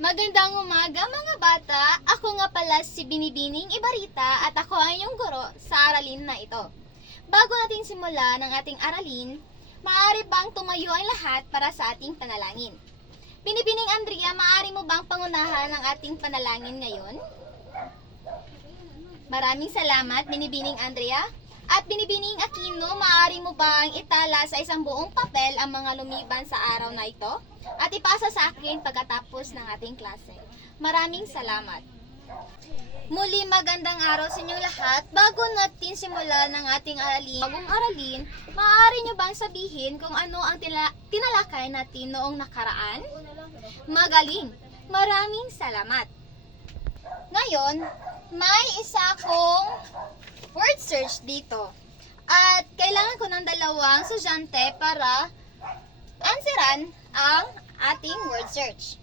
Magandang umaga mga bata! Ako nga pala si Binibining Ibarita at ako ang iyong guro sa aralin na ito. Bago natin simulan ang ating aralin, maaari bang tumayo ang lahat para sa ating panalangin? Binibining Andrea, maaari mo bang pangunahan ang ating panalangin ngayon? Maraming salamat, Binibining Andrea. At Binibining Aquino, maaari mo bang itala sa isang buong papel ang mga lumiban sa araw na ito? At ipasa sa akin pagkatapos ng ating klase. Maraming salamat. Muli magandang araw sa inyong lahat. Bago natin simulan ng ating bagong aralin, maaari nyo bang sabihin kung ano ang tinalakay natin noong nakaraan? Magaling! Maraming salamat. Ngayon, may isa akong word search dito. At kailangan ko ng dalawang estudyante para answeran ang ating word search.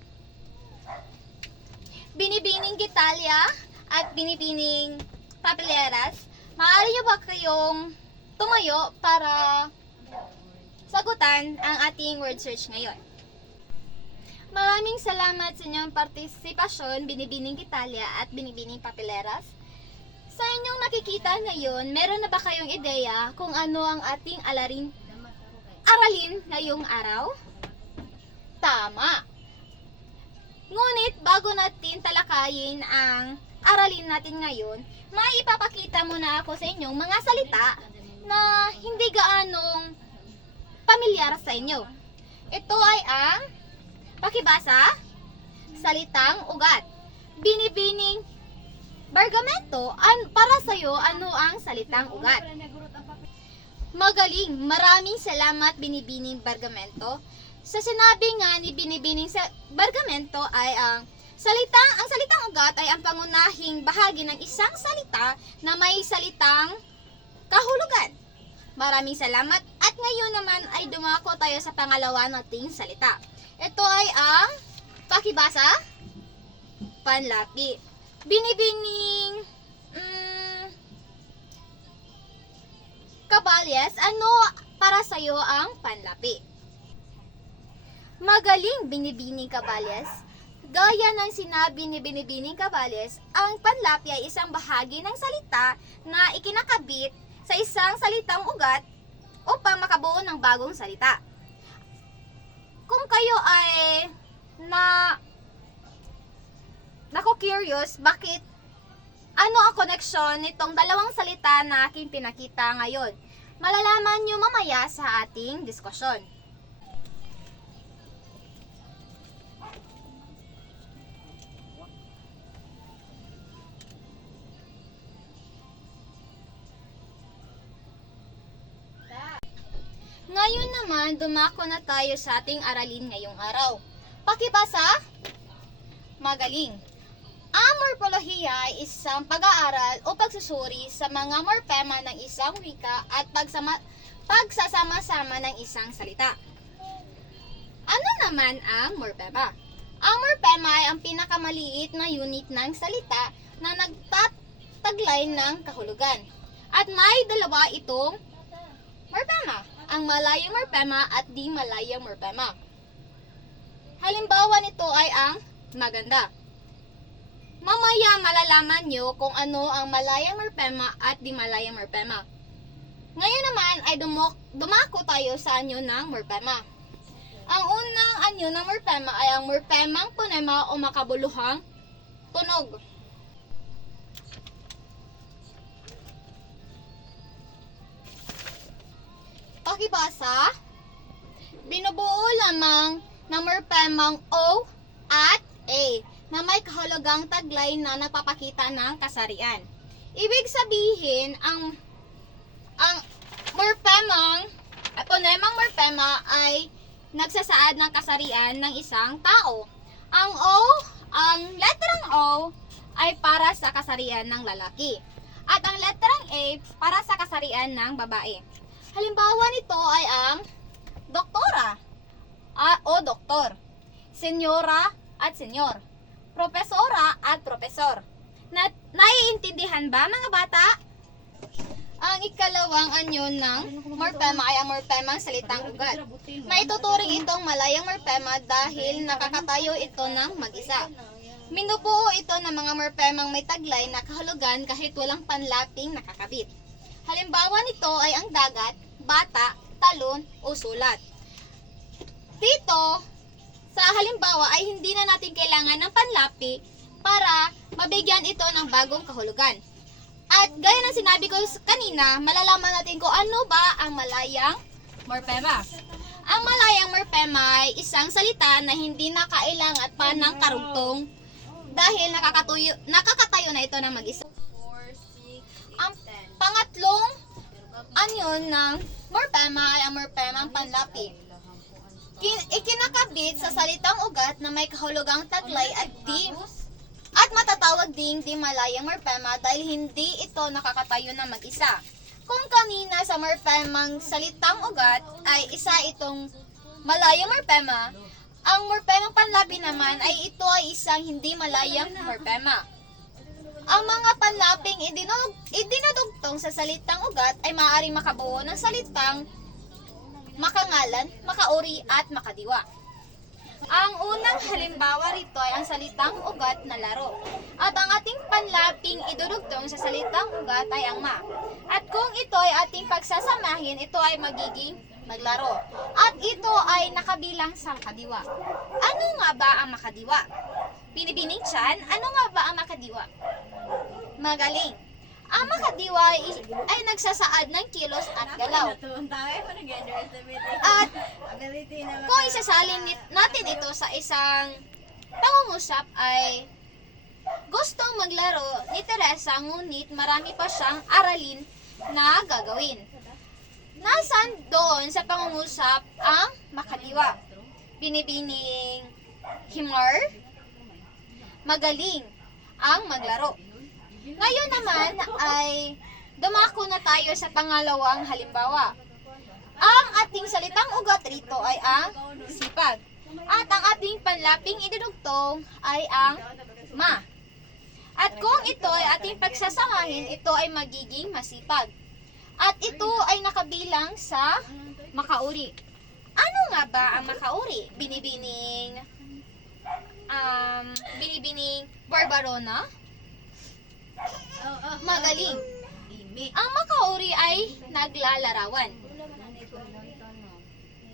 Binibining Gitalia at Binibining Papeleras, maaari nyo ba kayong tumayo para sagutan ang ating word search ngayon? Maraming salamat sa inyong partisipasyon, Binibining Gitalia at Binibining Papeleras. Sa inyong nakikita ngayon, meron na ba kayong ideya kung ano ang ating aralin ngayong araw? Tama! Ngunit bago natin talakayin ang aralin natin ngayon, may ipapakita muna ako sa inyong mga salita na hindi gaanong pamilyar sa inyo. Ito ay ang pakibasa, salitang ugat, binibining Bargamento. Para sa'yo, ano ang salitang ugat? Magaling! Maraming salamat, Binibining Bargamento. Sa sinabi nga ni Binibining Bargamento ay ang salitang ugat ay ang pangunahing bahagi ng isang salita na may salitang kahulugan. Maraming salamat. At ngayon naman ay dumako tayo sa pangalawa nating salita. Ito ay ang pakibasa, panlapi. Binibining Caballes, ano para sa'yo ang panlapi? Magaling, Binibining Caballes. Gaya ng sinabi ni Binibining Caballes, ang panlapi ay isang bahagi ng salita na ikinakabit sa isang salitang ugat upang makabuo ng bagong salita. Kung kayo ay curious, bakit ano ang koneksyon nitong dalawang salita na aking pinakita ngayon? Malalaman nyo mamaya sa ating diskusyon. Ngayon naman, dumako na tayo sa ating aralin ngayong araw. Pakibasa, magaling. Ang morpolohiya ay isang pag-aaral o pagsusuri sa mga morpema ng isang wika at pagsasama-sama ng isang salita. Ano naman ang morpema? Ang morpema ay ang pinakamaliit na unit ng salita na nagtataglay ng kahulugan. At may dalawa itong morpema, ang malayang morpema at di malayang morpema. Halimbawa nito ay ang maganda. Mamaya malalaman nyo kung ano ang malayang morpema at di malayang morpema. Ngayon naman ay dumako tayo sa anyo ng morpema. Ang unang anyo ng morpema ay ang morpemang ponema o makabuluhang tunog. Pakibasa, binubuo lamang ng morpemang O at A na may kahulugang taglay na nagpapakita ng kasarian. Ibig sabihin, ang ponemang morpema ay nagsasaad ng kasarian ng isang tao. Ang letrang O ay para sa kasarian ng lalaki. At ang letrang A para sa kasarian ng babae. Halimbawa nito ay ang doktora o doktor, senyora at senyor, profesora at profesor. Naiintindihan ba mga bata? Ang ikalawang anyo ng morpema ay ang morpemang salitang ugat. Maituturing itong malayang morpema dahil nakakatayo ito ng mag-isa. Minubuo ito ng mga morpemang may taglay na kahulugan kahit walang panlaping nakakabit. Halimbawa nito ay ang dagat, bata, talon o sulat. Dito, sa halimbawa ay hindi na natin kailangan ng panlapi para mabigyan ito ng bagong kahulugan. At gaya ng sinabi ko kanina, malalaman natin kung ano ba ang malayang morpema. Ang malayang morpema ay isang salita na hindi na kailangan pa ng karugtong dahil nakakatayo na ito ng mag-isa. Ang pangatlong anyo ng morpema ay ang morpemang panlapi. Ikinakabit sa salitang ugat na may kahulugang taglay at matatawag ding di malayang morpema dahil hindi ito nakakatayo na mag-isa. Kung kanina sa morpemang salitang ugat ay isa itong malayang morpema, ang morpemang panlapi naman ay ito ay isang hindi malayang morpema. Ang mga panlaping idinudugtong sa salitang ugat ay maaaring makabuo ng salitang makangalan, makauri at makadiwa. Ang unang halimbawa rito ay ang salitang ugat na laro. At ang ating panlaping idudugtong sa salitang ugat ay ang ma. At kung ito ay ating pagsasamahin, ito ay magiging maglaro. At ito ay nakabilang sa makadiwa. Ano nga ba ang makadiwa? Binibining tiyan, ano nga ba ang makadiwa? Magaling. Ang makadiwa ay nagsasaad ng kilos at galaw. At kung isasalin natin ito sa isang pangungusap ay gustong maglaro ni Teresa ngunit marami pa siyang aralin na gagawin. Nasaan doon sa pangungusap ang makadiwa? Binibining himar? Magaling ang maglaro. Ngayon naman ay dumako na tayo sa pangalawang halimbawa. Ang ating salitang ugat rito ay ang sipag. At ang ating panlaping idudugtong ay ang ma. At kung ito ay ating pagsasamahin, ito ay magiging masipag. At ito ay nakabilang sa makauri. Ano nga ba ang makauri? Binibining Barbarona? Magaling. Ang makauri ay naglalarawan.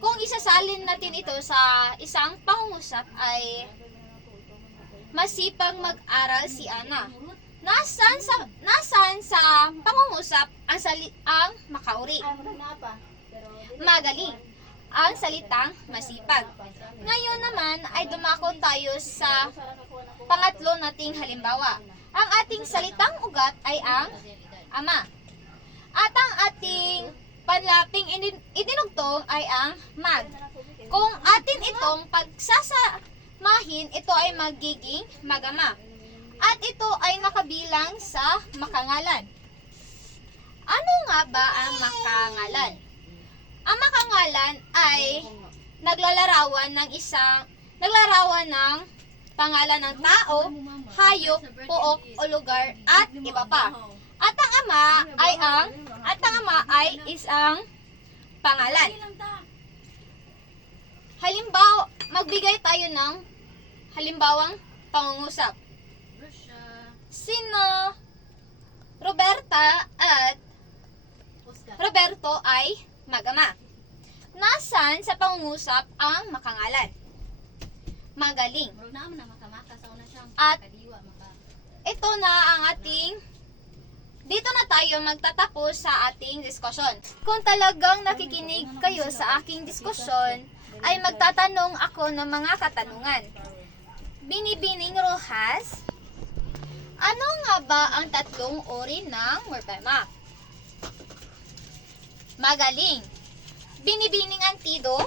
Kung isasalin natin ito sa isang pangungusap ay masipag mag-aral si Ana. Nasaan sa pangungusap ang makauri? Magaling. Ang salitang masipag. Ngayon naman ay dumako tayo sa pangatlo nating halimbawa. Ang ating salitang ugat ay ang ama. At ang ating panlaping idinugtong ay ang mag. Kung atin itong pagsasamahin, ito ay magiging magama. At ito ay nakabilang sa makangalan. Ano nga ba ang makangalan? Ang makangalan ay naglalarawan ng pangalan ng tao, hayop, pook o lugar at iba pa. At ang ama ay isang pangalan. Halimbawa, magbigay tayo ng halimbawang pangungusap. Sino Roberta at Roberto ay magama. Nasaan sa pangungusap ang makangalan? Magaling. At ito na ang dito na tayo magtatapos sa ating diskusyon. Kung talagang nakikinig kayo sa aking diskusyon, ay magtatanong ako ng mga katanungan. Binibining Rojas, ano nga ba ang tatlong uri ng morpema? Magaling. Binibining Antido,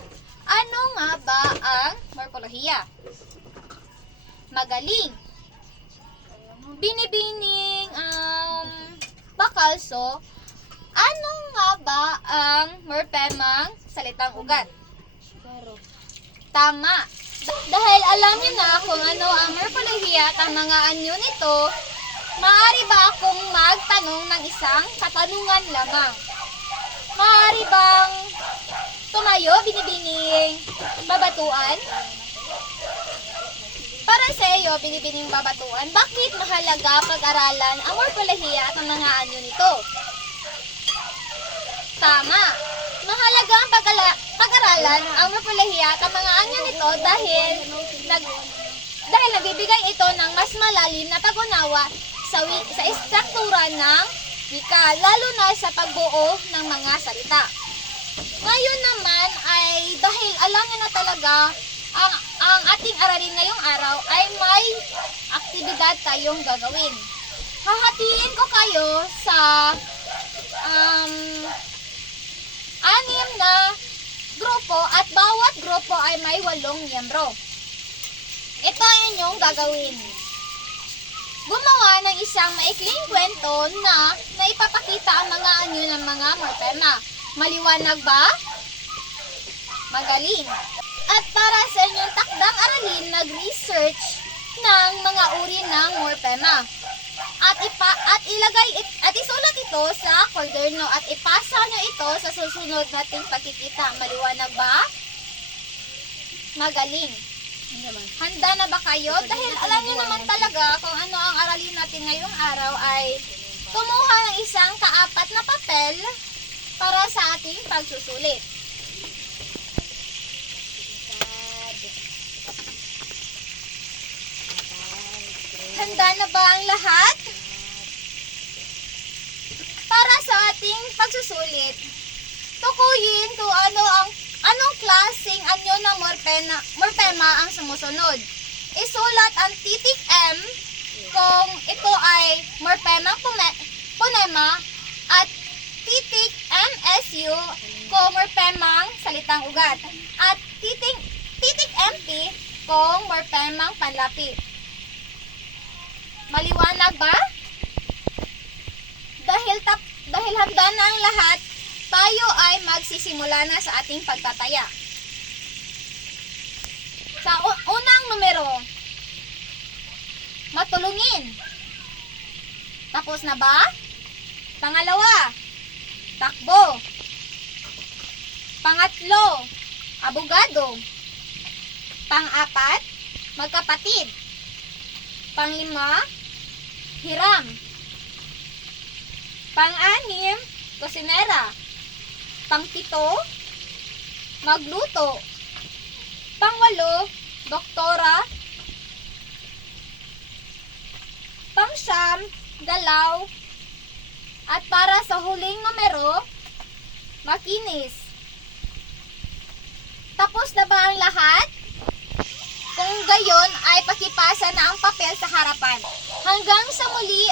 ano nga ba ang morpolohiya? Magaling. Binibining Bacalso, ano nga ba ang morpemang salitang ugat? Tama. Dahil alam niyo na kung ano ang morpolohiya at ang mga anyo nito, Maaari ba akong magtanong ng isang katanungan lamang? Maaari bang tumayo, binibining babatuan? Para sa iyo, binibining babatuan, bakit mahalaga pag-aralan ang morpolohiya at ang mga anyo nito? Tama. Mahalaga ang pag-aralan ang morpolohiya at ang mga anyo nito dahil nagbibigay ito ng mas malalim na pag-unawa sa istruktura ng wika, lalo na sa pagbuo ng mga salita. Ngayon naman ay dahil alam niyo na talaga ang ating aralin ngayong araw ay may aktibidad tayong gagawin. Hahatiin ko kayo sa 6 na grupo at bawat grupo ay may 8 miyembro. Ito ay inyong gagawin. Gumawa ng isang maikling kwento na ipapakita ang mga anyo ng mga morpema. Maliwanag ba? Magaling. At para sa inyong takdang aralin, nag-research ng mga uri ng morpema. At isulat ito sa kwaderno at ipasa nyo ito sa susunod nating pagkikita. Maliwanag ba? Magaling. Handa na ba kayo? Dahil alam nyo naman talaga kung ano ang aralin natin ngayong araw ay kumuha ng isang kaapat na papel para sa ating pagsusulit. Handa na ba ang lahat? Para sa ating pagsusulit, tukuyin kung anong klaseng anyo ng morpema ang sumusunod. Isulat ang titik M kung ito ay morpemang ponema at titik MSU kung morpemang salitang ugat at titik MP kung morpemang panlapi. Maliwanag ba? Dahil handa na ang lahat, tayo ay magsisimula na sa ating pagtataya. Sa unang numero, matulungin. Tapos na ba? Pangalawa, takbo. Pangatlo, abogado. Pang-apat, magkapatid. Pang-5, hiram. Pang-6, kusinera. Pang-7, magluto. Pang-8, doktora. Pang-9, dalaw. At para sa huling numero, makinis. Tapos na ba ang lahat? Kung gayon ay pakipasa na ang papel sa harapan. Hanggang sa muli